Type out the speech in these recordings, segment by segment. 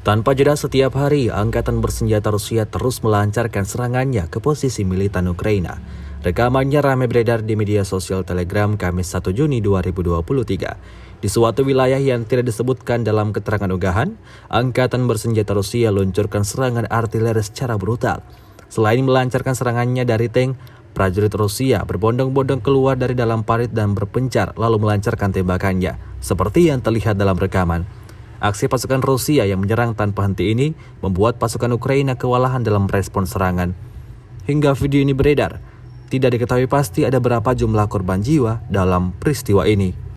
Tanpa jeda setiap hari, Angkatan Bersenjata Rusia terus melancarkan serangannya ke posisi militan Ukraina. Rekamannya ramai beredar di media sosial Telegram Kamis 1 Juni 2023. Di suatu wilayah yang tidak disebutkan dalam keterangan unggahan, Angkatan Bersenjata Rusia luncurkan serangan artileri secara brutal. Selain melancarkan serangannya dari tank, prajurit Rusia berbondong-bondong keluar dari dalam parit dan berpencar lalu melancarkan tembakannya, seperti yang terlihat dalam rekaman. Aksi pasukan Rusia yang menyerang tanpa henti ini membuat pasukan Ukraina kewalahan dalam respon serangan. Hingga video ini beredar, tidak diketahui pasti ada berapa jumlah korban jiwa dalam peristiwa ini.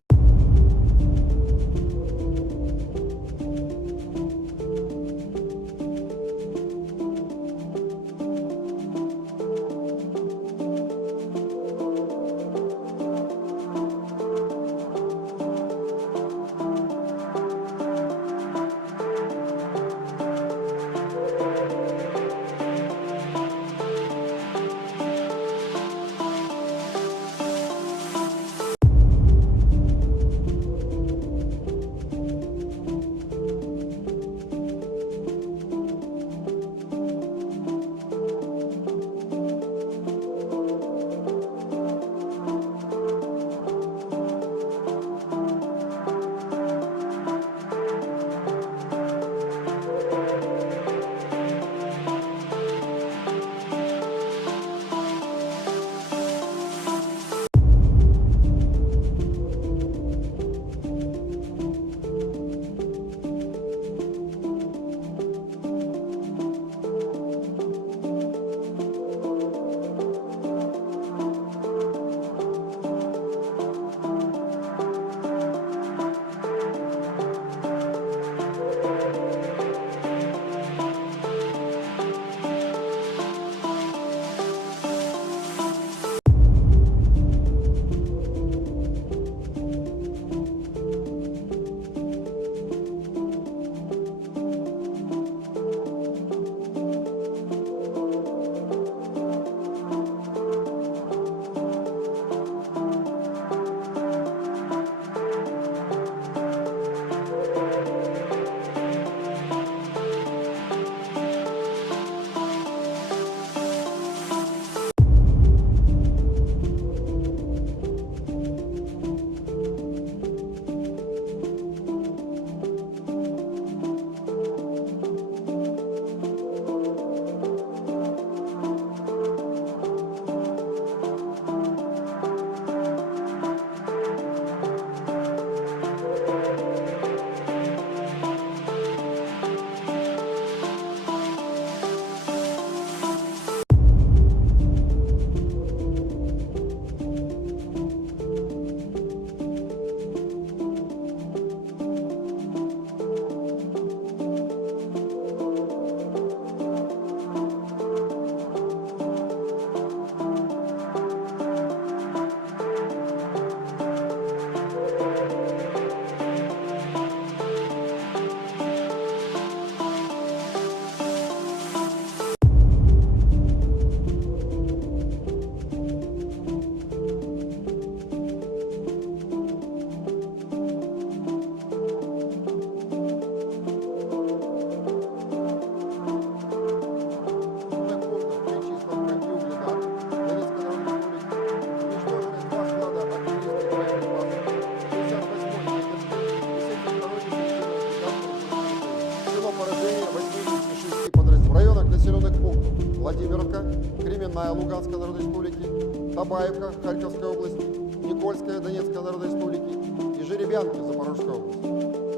населенных пунктов Владимировка, Кременная Луганской Народной Республики, Табаевка Харьковской области, Никольская Донецкой Народной Республики и Жеребянки Запорожской области.